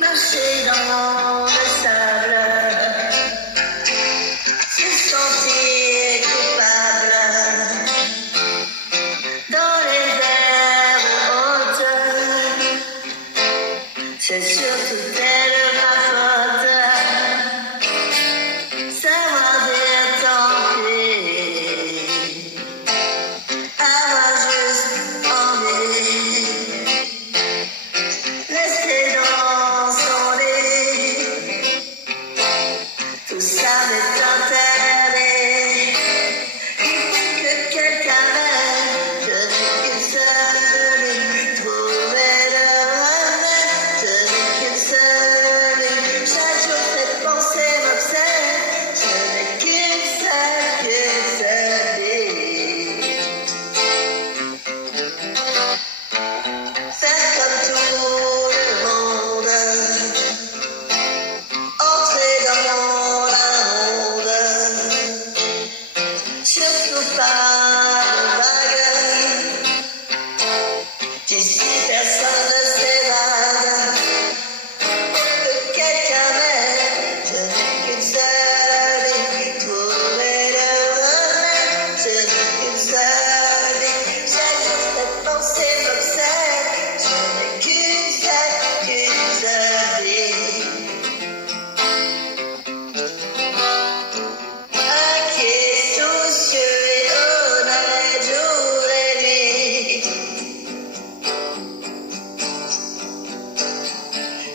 Marcher dans le sable, se sentir coupable, dans les herbes hautes, c'est surtout elle ma faute. Savoir dire tant pis, avoir juste envie, rester dans son lit, tout ça m'est interdit. Il faut que quelqu'un m'aide, je n'ai qu'une seule ligne, trouver le remède, je n'ai qu'une seule ligne. Chaque jour cette pensée m'obsède, je n'ai qu'une seule ligne. Faire comme tout le monde, entrer dans la ronde, surtout pas de vagues, d'ici personne ne s'évade. Que quelqu'un m'aide, je n'ai qu'une seule ligne, trouver le remède, je n'ai qu'une seule ligne. Chaque jour cette pensée m'obsède, je n'ai qu'une seule ligne. Inquiet, soucieux et honnête, jour et nuit.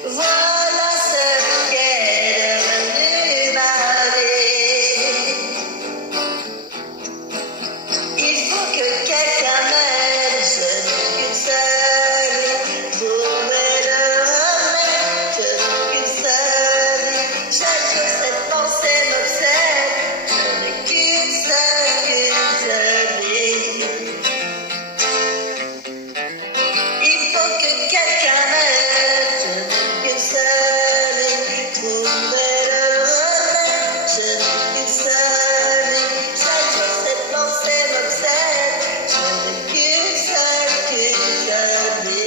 Voilà ce qu'est devenu ma vie. Il faut que quelqu'un m'aide, je n'ai qu'une seule ligne, trouver le remède, je n'ai qu'une seule ligne. Chaque jour cette pensée m'obsède, je n'ai qu'une seule ligne. Il faut que quelqu'un m'aide, je n'ai qu'une seule ligne, trouver le remède, je n'ai qu'une seule ligne. Chaque jour cette pensée m'obsède, je n'ai qu'une seule ligne.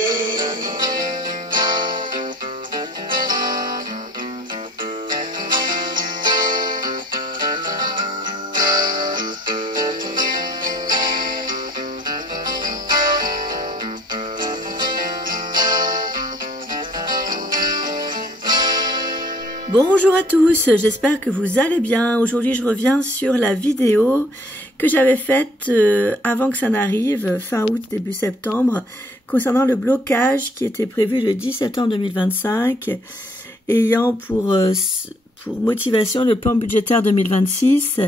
Bonjour à tous, j'espère que vous allez bien. Aujourd'hui, je reviens sur la vidéo que j'avais faite avant que ça n'arrive, fin août, début septembre, concernant le blocage qui était prévu le 10 septembre 2025, ayant pour motivation le plan budgétaire 2026,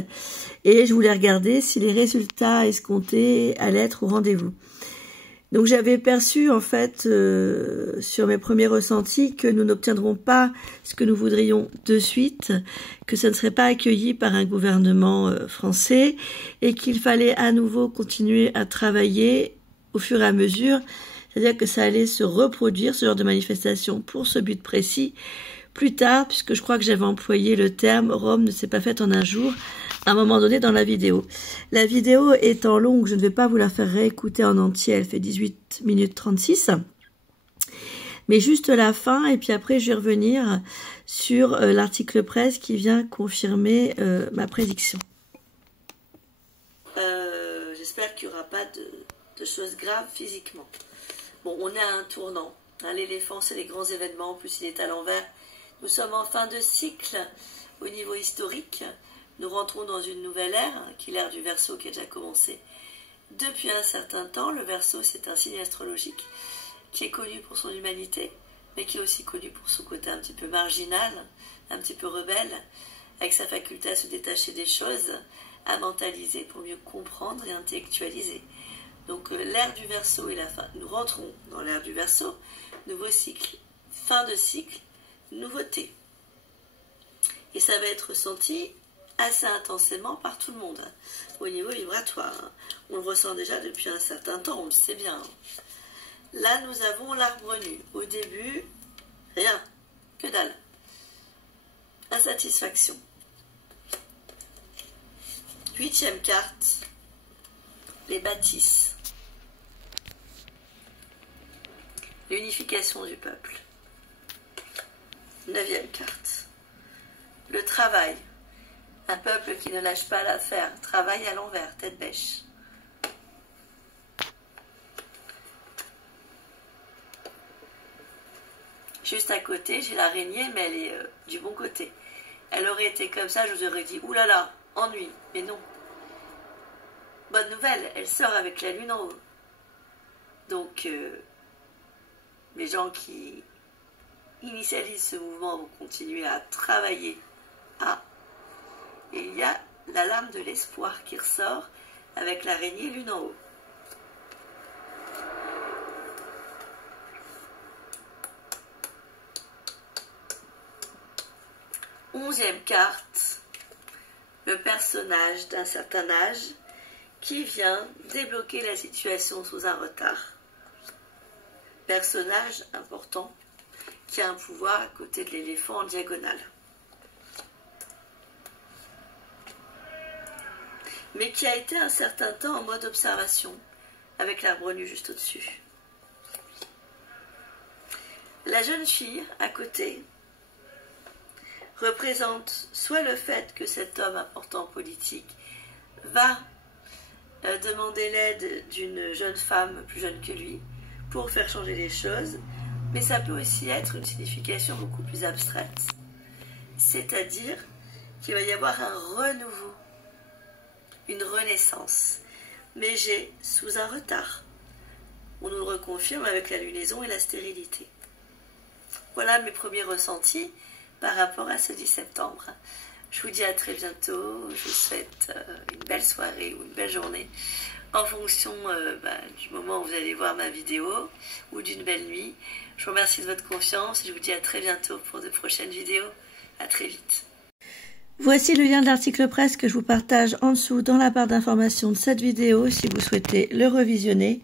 et je voulais regarder si les résultats escomptés allaient être au rendez-vous. Donc j'avais perçu en fait sur mes premiers ressentis que nous n'obtiendrons pas ce que nous voudrions de suite, que ça ne serait pas accueilli par un gouvernement français et qu'il fallait à nouveau continuer à travailler au fur et à mesure, c'est-à-dire que ça allait se reproduire ce genre de manifestation pour ce but précis plus tard, puisque je crois que j'avais employé le terme « Rome ne s'est pas faite en un jour », à un moment donné dans la vidéo. La vidéo étant longue, je ne vais pas vous la faire réécouter en entier, elle fait 18 minutes 36, mais juste la fin, et puis après je vais revenir sur l'article presse qui vient confirmer ma prédiction. J'espère qu'il n'y aura pas de choses graves physiquement. Bon, on est à un tournant, hein, l'éléphant c'est les grands événements, en plus il est à l'envers. Nous sommes en fin de cycle au niveau historique. Nous rentrons dans une nouvelle ère, qui est l'ère du Verseau qui a déjà commencé depuis un certain temps. Le Verseau, c'est un signe astrologique qui est connu pour son humanité, mais qui est aussi connu pour son côté un petit peu marginal, un petit peu rebelle, avec sa faculté à se détacher des choses, à mentaliser pour mieux comprendre et intellectualiser. Donc l'ère du Verseau est la fin. Nous rentrons dans l'ère du Verseau, nouveau cycle, fin de cycle, nouveauté. Et ça va être ressenti assez intensément par tout le monde, au niveau vibratoire. On le ressent déjà depuis un certain temps, on le sait bien. Là, nous avons l'arbre nu. Au début, rien, que dalle. Insatisfaction. 8e carte, les bâtisses. L'unification du peuple. 9e carte. Le travail. Un peuple qui ne lâche pas l'affaire. Travail à l'envers, tête bêche. Juste à côté, j'ai l'araignée, mais elle est du bon côté. Elle aurait été comme ça, je vous aurais dit, oulala, ennui. Mais non. Bonne nouvelle, elle sort avec la lune en haut. Donc, les gens qui initialisent ce mouvement vont continuer à travailler. Et il y a la lame de l'espoir qui ressort avec l'araignée lune en haut. Onzième carte, le personnage d'un certain âge qui vient débloquer la situation sous un retard. Personnage important qui a un pouvoir à côté de l'éléphant en diagonale. Mais qui a été un certain temps en mode observation, avec l'arbre nu juste au-dessus. La jeune fille, à côté, représente soit le fait que cet homme important politique va demander l'aide d'une jeune femme plus jeune que lui pour faire changer les choses, mais ça peut aussi être une signification beaucoup plus abstraite. C'est-à-dire qu'il va y avoir un renouveau, une renaissance, mais j'ai sous un retard. On nous le reconfirme avec la lunaison et la stérilité. Voilà mes premiers ressentis par rapport à ce 10 septembre. Je vous dis à très bientôt. Je vous souhaite une belle soirée ou une belle journée en fonction du moment où vous allez voir ma vidéo ou d'une belle nuit. Je vous remercie de votre confiance et je vous dis à très bientôt pour de prochaines vidéos. À très vite. Voici le lien de l'article presse que je vous partage en dessous dans la barre d'information de cette vidéo si vous souhaitez le revisionner,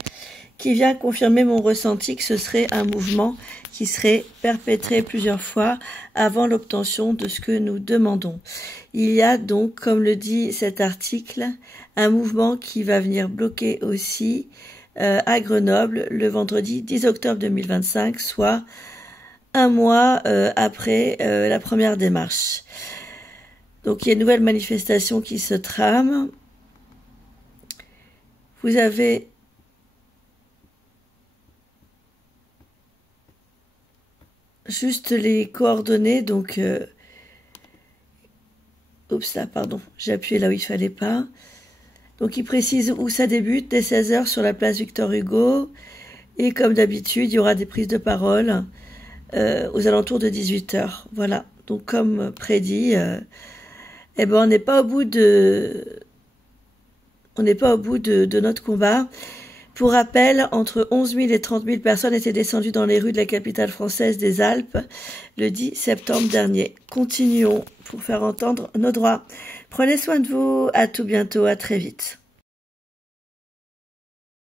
qui vient confirmer mon ressenti que ce serait un mouvement qui serait perpétré plusieurs fois avant l'obtention de ce que nous demandons. Il y a donc, comme le dit cet article, un mouvement qui va venir bloquer aussi à Grenoble le vendredi 10 octobre 2025, soit un mois après la première démarche. Donc il y a une nouvelle manifestation qui se trame. Vous avez juste les coordonnées, donc oups là, pardon, j'ai appuyé là où il fallait pas. Donc il précise où ça débute, dès 16h sur la place Victor Hugo, et comme d'habitude, il y aura des prises de parole aux alentours de 18h. Voilà, donc comme prédit, on n'est pas au bout de notre combat. Pour rappel, entre 11 000 et 30 000 personnes étaient descendues dans les rues de la capitale française des Alpes le 10 septembre dernier. Continuons pour faire entendre nos droits. Prenez soin de vous, à tout bientôt, à très vite.